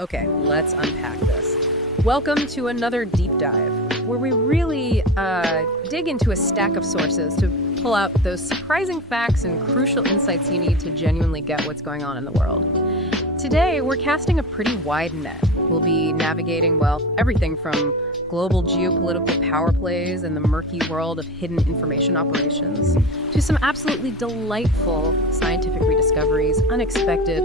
Okay, let's unpack this. Welcome to another deep dive, where we really dig into a stack of sources to pull out those surprising facts and crucial insights you need to genuinely get what's going on in the world. Today, we're casting a pretty wide net. We'll be navigating, well, everything from global geopolitical power plays and the murky world of hidden information operations to some absolutely delightful scientific rediscoveries, unexpected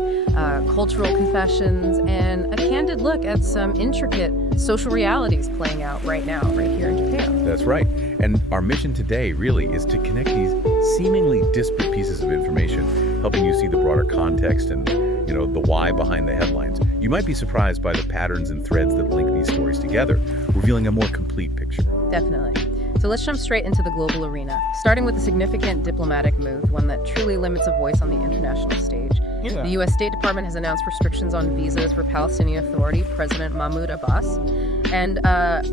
cultural confessions, and a candid look at some intricate social realities playing out right now, right here in Japan. That's right. And our mission today really is to connect these seemingly disparate pieces of information, helping you see the broader context and the why behind the headlines. You might be surprised by the patterns and threads that link these stories together, revealing a more complete picture. Definitely. So let's jump straight into the global arena, starting with a significant diplomatic move, one that truly limits a voice on the international stage. Yeah. The U.S. State Department has announced restrictions on visas for Palestinian Authority President Mahmoud Abbas and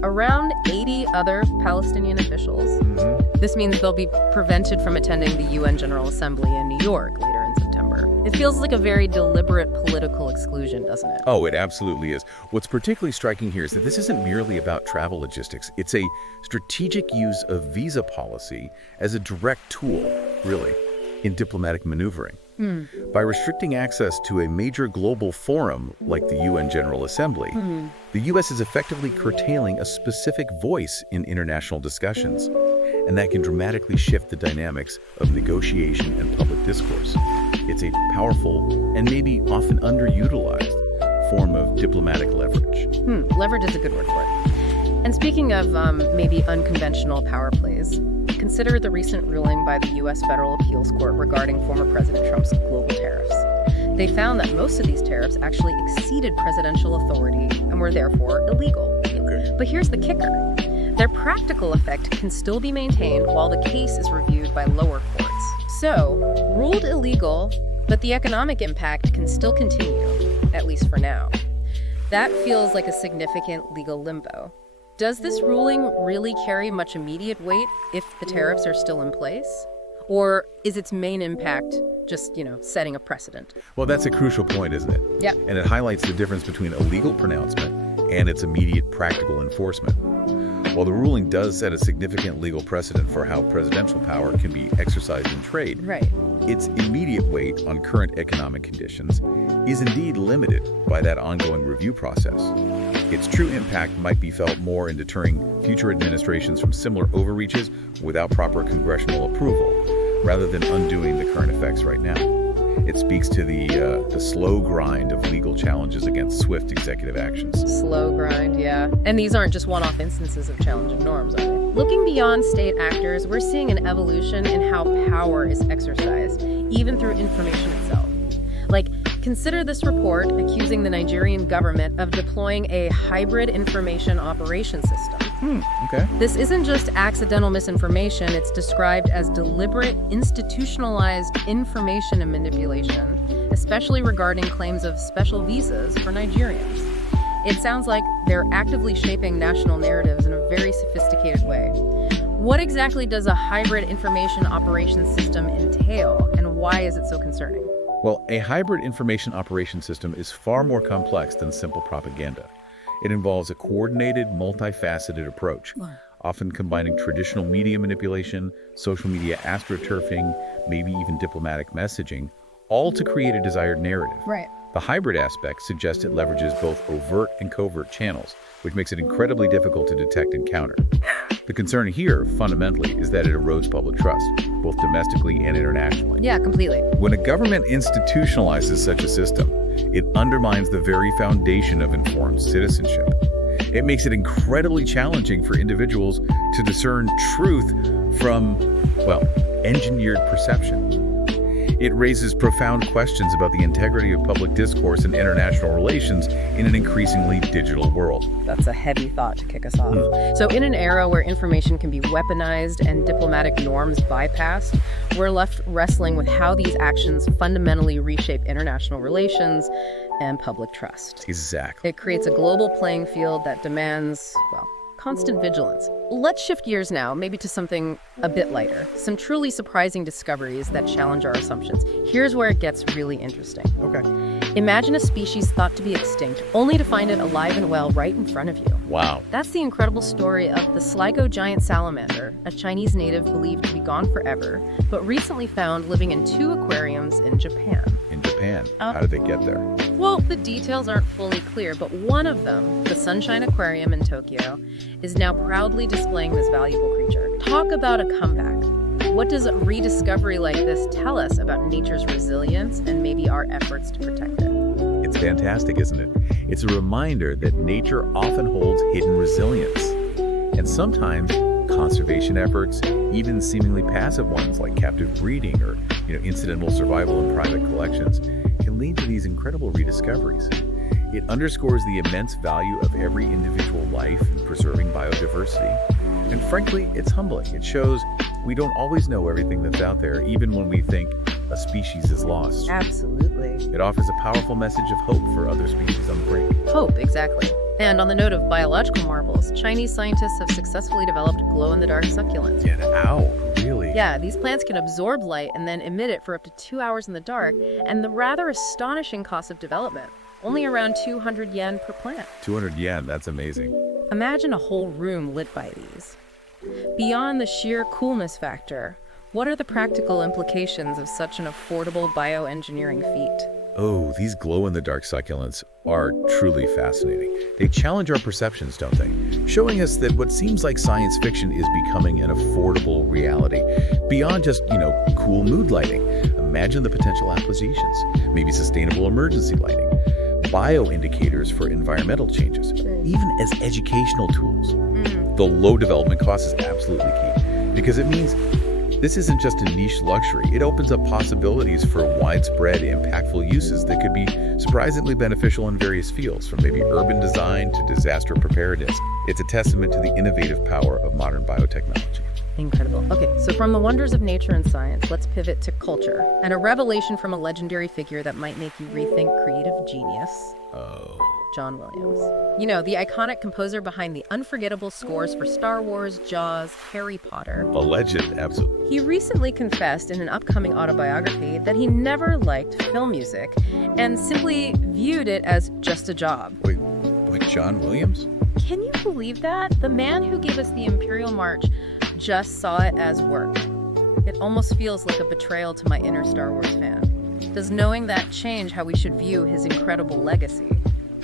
around 80 other Palestinian officials. Mm-hmm. This means they'll be prevented from attending the UN General Assembly in New York later in September. It feels like a very deliberate political exclusion, doesn't it? Oh, it absolutely is. What's particularly striking here is that this isn't merely about travel logistics. It's a strategic use of visa policy as a direct tool, really, in diplomatic maneuvering. By restricting access to a major global forum like the UN General Assembly, the U.S. is effectively curtailing a specific voice in international discussions, and that can dramatically shift the dynamics of negotiation and public discourse. It's a powerful and maybe often underutilized form of diplomatic leverage. Leverage is a good word for it. And speaking of maybe unconventional power plays, consider the recent ruling by the U.S. Federal Appeals Court regarding former President Trump's global tariffs. They found that most of these tariffs actually exceeded presidential authority and were therefore illegal. Okay. But here's the kicker. Their practical effect can still be maintained while the case is reviewed by lower courts. So, ruled illegal, but the economic impact can still continue, at least for now. That feels like a significant legal limbo. Does this ruling really carry much immediate weight if the tariffs are still in place? Or is its main impact just, setting a precedent? Well, that's a crucial point, isn't it? Yeah. And it highlights the difference between a legal pronouncement and its immediate practical enforcement. While the ruling does set a significant legal precedent for how presidential power can be exercised in trade, Right. its immediate weight on current economic conditions is indeed limited by that ongoing review process. Its true impact might be felt more in deterring future administrations from similar overreaches without proper congressional approval, rather than undoing the current effects right now. It speaks to the slow grind of legal challenges against swift executive actions. Slow grind, yeah. And these aren't just one-off instances of challenging norms, are they? Looking beyond state actors, we're seeing an evolution in how power is exercised, even through information itself. Like, consider this report accusing the Nigerian government of deploying a hybrid information operation system. Okay. This isn't just accidental misinformation, it's described as deliberate, institutionalized information and manipulation, especially regarding claims of special visas for Nigerians. It sounds like they're actively shaping national narratives in a very sophisticated way. What exactly does a hybrid information operations system entail, and why is it so concerning? Well, a hybrid information operation system is far more complex than simple propaganda. It involves a coordinated, multifaceted approach, often combining traditional media manipulation, social media astroturfing, maybe even diplomatic messaging, all to create a desired narrative. Right. The hybrid aspect suggests it leverages both overt and covert channels, which makes it incredibly difficult to detect and counter. The concern here, fundamentally, is that it erodes public trust, both domestically and internationally. Yeah, completely. When a government institutionalizes such a system, it undermines the very foundation of informed citizenship. It makes it incredibly challenging for individuals to discern truth from, engineered perception. It raises profound questions about the integrity of public discourse and international relations in an increasingly digital world. That's a heavy thought to kick us off. So in an era where information can be weaponized and diplomatic norms bypassed, we're left wrestling with how these actions fundamentally reshape international relations and public trust. Exactly. It creates a global playing field that demands, constant vigilance. Let's shift gears now, maybe to something a bit lighter. Some truly surprising discoveries that challenge our assumptions. Here's where it gets really interesting. Okay. Imagine a species thought to be extinct, only to find it alive and well right in front of you. Wow. That's the incredible story of the Sligo giant salamander, a Chinese native believed to be gone forever, but recently found living in 2 aquariums in Japan. In Japan. How did they get there? Well, the details aren't fully clear, but one of them, the Sunshine Aquarium in Tokyo, is now proudly displaying this valuable creature. Talk about a comeback. What does a rediscovery like this tell us about nature's resilience and maybe our efforts to protect it? It's fantastic, isn't it? It's a reminder that nature often holds hidden resilience. And sometimes conservation efforts, even seemingly passive ones like captive breeding or incidental survival in private collections, can lead to these incredible rediscoveries. It underscores the immense value of every individual life in preserving biodiversity. And frankly, it's humbling. It shows we don't always know everything that's out there, even when we think a species is lost. Absolutely. It offers a powerful message of hope for other species on the brink. Hope, exactly. And on the note of biological marvels, Chinese scientists have successfully developed glow-in-the-dark succulents. Get out, really? Yeah, these plants can absorb light and then emit it for up to 2 hours in the dark, and the rather astonishing cost of development, only around 200 yen per plant. 200 yen, that's amazing. Imagine a whole room lit by these. Beyond the sheer coolness factor, what are the practical implications of such an affordable bioengineering feat? Oh, these glow-in-the-dark succulents are truly fascinating. They challenge our perceptions, don't they? Showing us that what seems like science fiction is becoming an affordable reality. Beyond just, cool mood lighting. Imagine the potential applications. Maybe sustainable emergency lighting. Bioindicators for environmental changes. Even as educational tools. The low development cost is absolutely key. Because it means this isn't just a niche luxury. It opens up possibilities for widespread, impactful uses that could be surprisingly beneficial in various fields, from maybe urban design to disaster preparedness. It's a testament to the innovative power of modern biotechnology. Incredible. Okay, so from the wonders of nature and science, let's pivot to culture and a revelation from a legendary figure that might make you rethink creative genius. Oh. John Williams. The iconic composer behind the unforgettable scores for Star Wars, Jaws, Harry Potter. A legend, absolutely. He recently confessed in an upcoming autobiography that he never liked film music and simply viewed it as just a job. Wait, John Williams? Can you believe that? The man who gave us the Imperial March just saw it as work. It almost feels like a betrayal to my inner Star Wars fan. Does knowing that change how we should view his incredible legacy?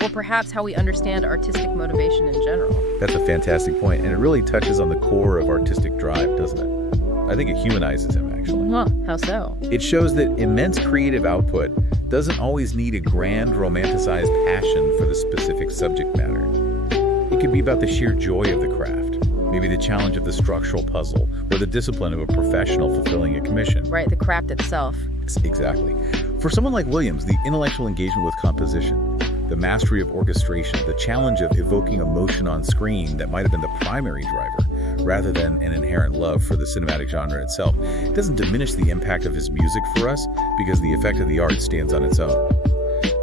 Or perhaps how we understand artistic motivation in general? That's a fantastic point, and it really touches on the core of artistic drive, doesn't it? I think it humanizes him, actually. Huh, how so? It shows that immense creative output doesn't always need a grand, romanticized passion for the specific subject matter. It could be about the sheer joy of the craft, maybe the challenge of the structural puzzle, or the discipline of a professional fulfilling a commission. Right, the craft itself. Exactly. For someone like Williams, the intellectual engagement with composition, the mastery of orchestration, the challenge of evoking emotion on screen that might have been the primary driver, rather than an inherent love for the cinematic genre itself, it doesn't diminish the impact of his music for us because the effect of the art stands on its own.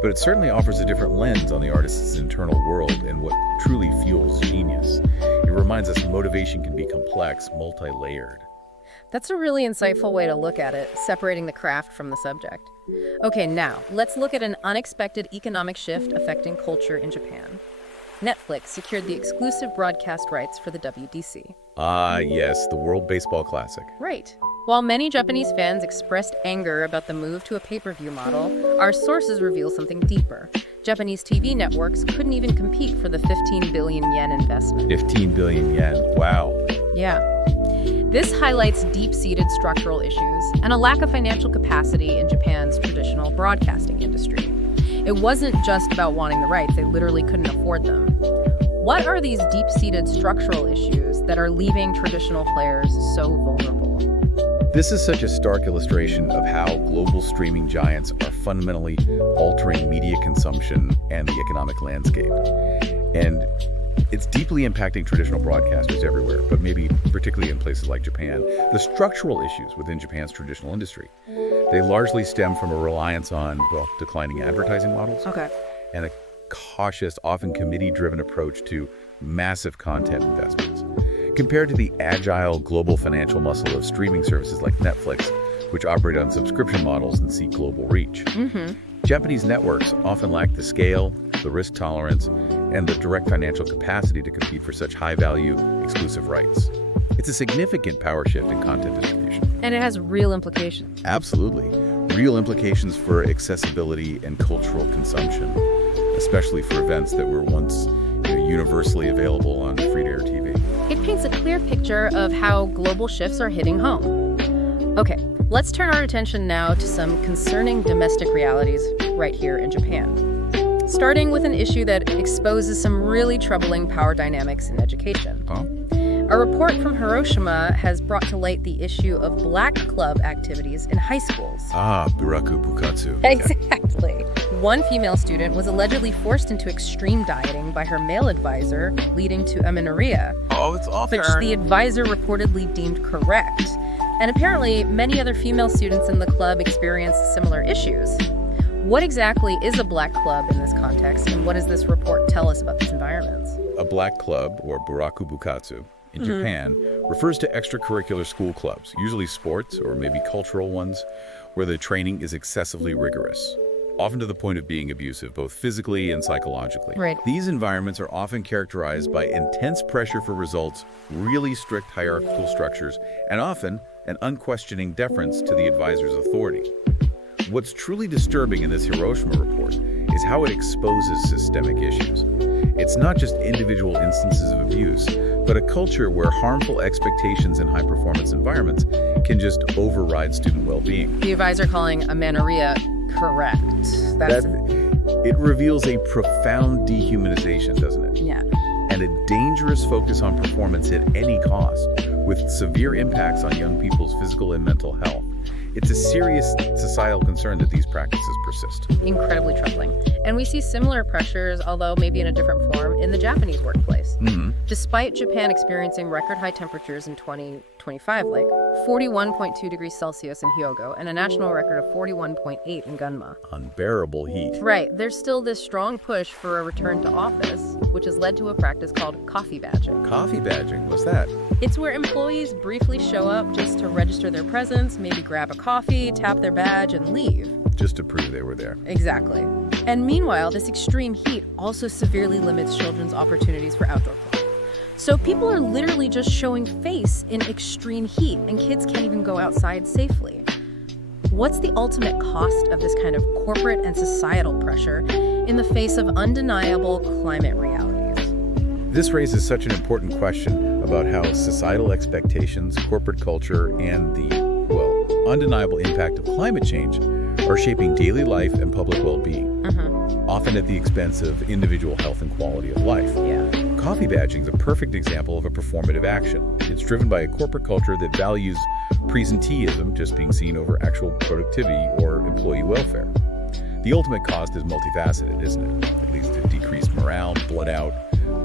But it certainly offers a different lens on the artist's internal world and what truly fuels genius. It reminds us motivation can be complex, multi-layered. That's a really insightful way to look at it, separating the craft from the subject. Okay, now, let's look at an unexpected economic shift affecting culture in Japan. Netflix secured the exclusive broadcast rights for the WDC. Ah, yes, the World Baseball Classic. Right. While many Japanese fans expressed anger about the move to a pay-per-view model, our sources reveal something deeper. Japanese TV networks couldn't even compete for the 15 billion yen investment. 15 billion yen, wow. Yeah. This highlights deep-seated structural issues and a lack of financial capacity in Japan's traditional broadcasting industry. It wasn't just about wanting the rights, they literally couldn't afford them. What are these deep-seated structural issues that are leaving traditional players so vulnerable? This is such a stark illustration of how global streaming giants are fundamentally altering media consumption and the economic landscape. And it's deeply impacting traditional broadcasters everywhere, but maybe particularly in places like Japan. The structural issues within Japan's traditional industry, they largely stem from a reliance on, declining advertising models. Okay. And a cautious, often committee-driven approach to massive content investments, compared to the agile global financial muscle of streaming services like Netflix, which operate on subscription models and seek global reach. Japanese networks often lack the scale, the risk tolerance, and the direct financial capacity to compete for such high-value, exclusive rights. It's a significant power shift in content distribution. And it has real implications. Absolutely. Real implications for accessibility and cultural consumption, especially for events that were once universally available on free-to-air TV. It paints a clear picture of how global shifts are hitting home. Okay, let's turn our attention now to some concerning domestic realities right here in Japan. Starting with an issue that exposes some really troubling power dynamics in education. A report from Hiroshima has brought to light the issue of black club activities in high schools. Buraku Bukatsu. Exactly. One female student was allegedly forced into extreme dieting by her male advisor, leading to amenorrhea. Oh, it's awful. Which the advisor reportedly deemed correct. And apparently, many other female students in the club experienced similar issues. What exactly is a black club in this context, and what does this report tell us about these environments? A black club, or Buraku Bukatsu, in Japan, refers to extracurricular school clubs, usually sports or maybe cultural ones, where the training is excessively rigorous, often to the point of being abusive, both physically and psychologically. Right. These environments are often characterized by intense pressure for results, really strict hierarchical structures, and often an unquestioning deference to the advisor's authority. What's truly disturbing in this Hiroshima report is how it exposes systemic issues. It's not just individual instances of abuse, but a culture where harmful expectations in high-performance environments can just override student well-being. The advisor calling amenorrhea correct. It reveals a profound dehumanization, doesn't it? Yeah. And a dangerous focus on performance at any cost, with severe impacts on young people's physical and mental health. It's a serious societal concern that these practices persist. Incredibly troubling. And we see similar pressures, although maybe in a different form, in the Japanese workplace. Despite Japan experiencing record high temperatures in 2025, like 41.2 degrees Celsius in Hyogo and a national record of 41.8 in Gunma. Unbearable heat. Right. There's still this strong push for a return to office, which has led to a practice called coffee badging. Coffee badging? What's that? It's where employees briefly show up just to register their presence, maybe grab a coffee, tap their badge, and leave. Just to prove they were there. Exactly. And meanwhile, this extreme heat also severely limits children's opportunities for outdoor play. So people are literally just showing face in extreme heat, and kids can't even go outside safely. What's the ultimate cost of this kind of corporate and societal pressure in the face of undeniable climate realities? This raises such an important question about how societal expectations, corporate culture, and the, undeniable impact of climate change are shaping daily life and public well-being, often at the expense of individual health and quality of life. Yeah. Coffee badging is a perfect example of a performative action. It's driven by a corporate culture that values presenteeism, just being seen over actual productivity or employee welfare. The ultimate cost is multifaceted, isn't it? It leads to decreased morale, blood out,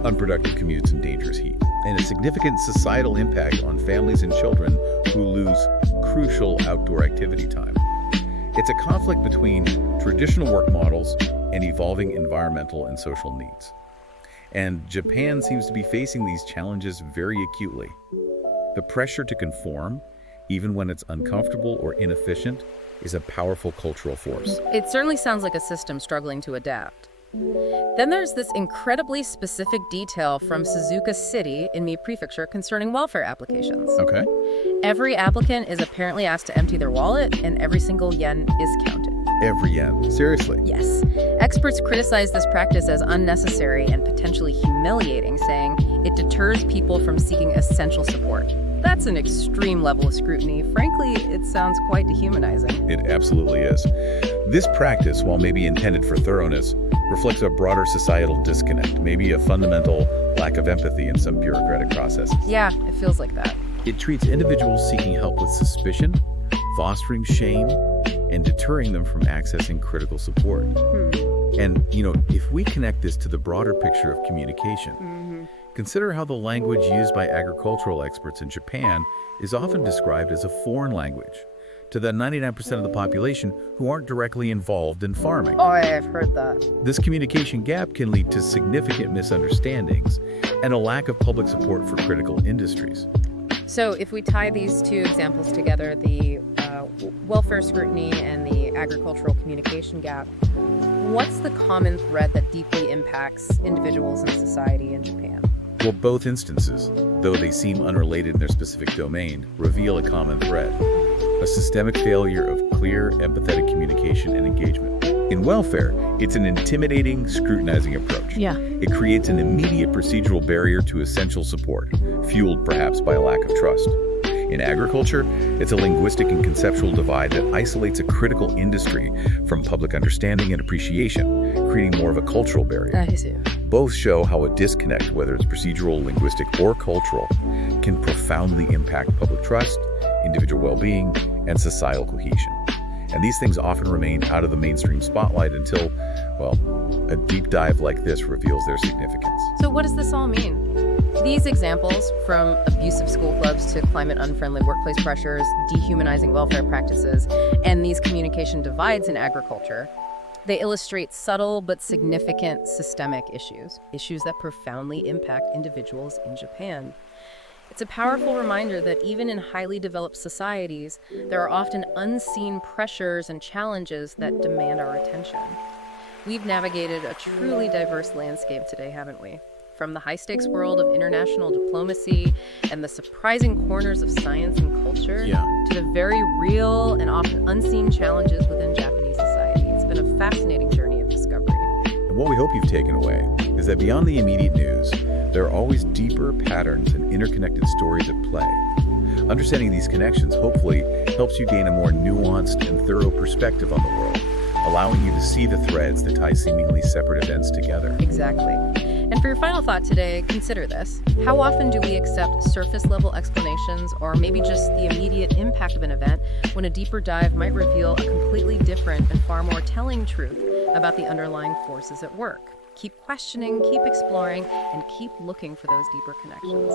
unproductive commutes, and dangerous heat, and a significant societal impact on families and children who lose crucial outdoor activity time. It's a conflict between traditional work models and evolving environmental and social needs. And Japan seems to be facing these challenges very acutely. The pressure to conform, even when it's uncomfortable or inefficient, is a powerful cultural force. It certainly sounds like a system struggling to adapt. Then there's this incredibly specific detail from Suzuka City in Mie Prefecture concerning welfare applications. Okay. Every applicant is apparently asked to empty their wallet, and every single yen is counted. Every yen. Seriously? Yes. Experts criticize this practice as unnecessary and potentially humiliating, saying it deters people from seeking essential support. That's an extreme level of scrutiny. Frankly, it sounds quite dehumanizing. It absolutely is. This practice, while maybe intended for thoroughness, reflects a broader societal disconnect, maybe a fundamental lack of empathy in some bureaucratic processes. Yeah, it feels like that. It treats individuals seeking help with suspicion, fostering shame, and deterring them from accessing critical support. And, if we connect this to the broader picture of communication, consider how the language used by agricultural experts in Japan is often described as a foreign language, to the 99% of the population who aren't directly involved in farming. Oh, I've heard that. This communication gap can lead to significant misunderstandings and a lack of public support for critical industries. So if we tie these two examples together, the welfare scrutiny and the agricultural communication gap, what's the common thread that deeply impacts individuals and society in Japan? Well, both instances, though they seem unrelated in their specific domain, reveal a common thread: a systemic failure of clear, empathetic communication and engagement. In welfare, it's an intimidating, scrutinizing approach. Yeah. It creates an immediate procedural barrier to essential support, fueled perhaps by a lack of trust. In agriculture, it's a linguistic and conceptual divide that isolates a critical industry from public understanding and appreciation, creating more of a cultural barrier. I see. Both show how a disconnect, whether it's procedural, linguistic, or cultural, can profoundly impact public trust, individual well-being, and societal cohesion. And these things often remain out of the mainstream spotlight until, well, a deep dive like this reveals their significance. So what does this all mean? These examples, from abusive school clubs to climate-unfriendly workplace pressures, dehumanizing welfare practices, and these communication divides in agriculture, they illustrate subtle but significant systemic issues that profoundly impact individuals in Japan. It's a powerful reminder that even in highly developed societies, there are often unseen pressures and challenges that demand our attention. We've navigated a truly diverse landscape today, haven't we? From the high-stakes world of international diplomacy and the surprising corners of science and culture to the very real and often unseen challenges within Japanese society. It's been a fascinating journey of discovery. And what we hope you've taken away is that beyond the immediate news, there are always deeper patterns and interconnected stories at play. Understanding these connections hopefully helps you gain a more nuanced and thorough perspective on the world, allowing you to see the threads that tie seemingly separate events together. Exactly. And for your final thought today, consider this. How often do we accept surface-level explanations or maybe just the immediate impact of an event when a deeper dive might reveal a completely different and far more telling truth about the underlying forces at work? Keep questioning, keep exploring, and keep looking for those deeper connections.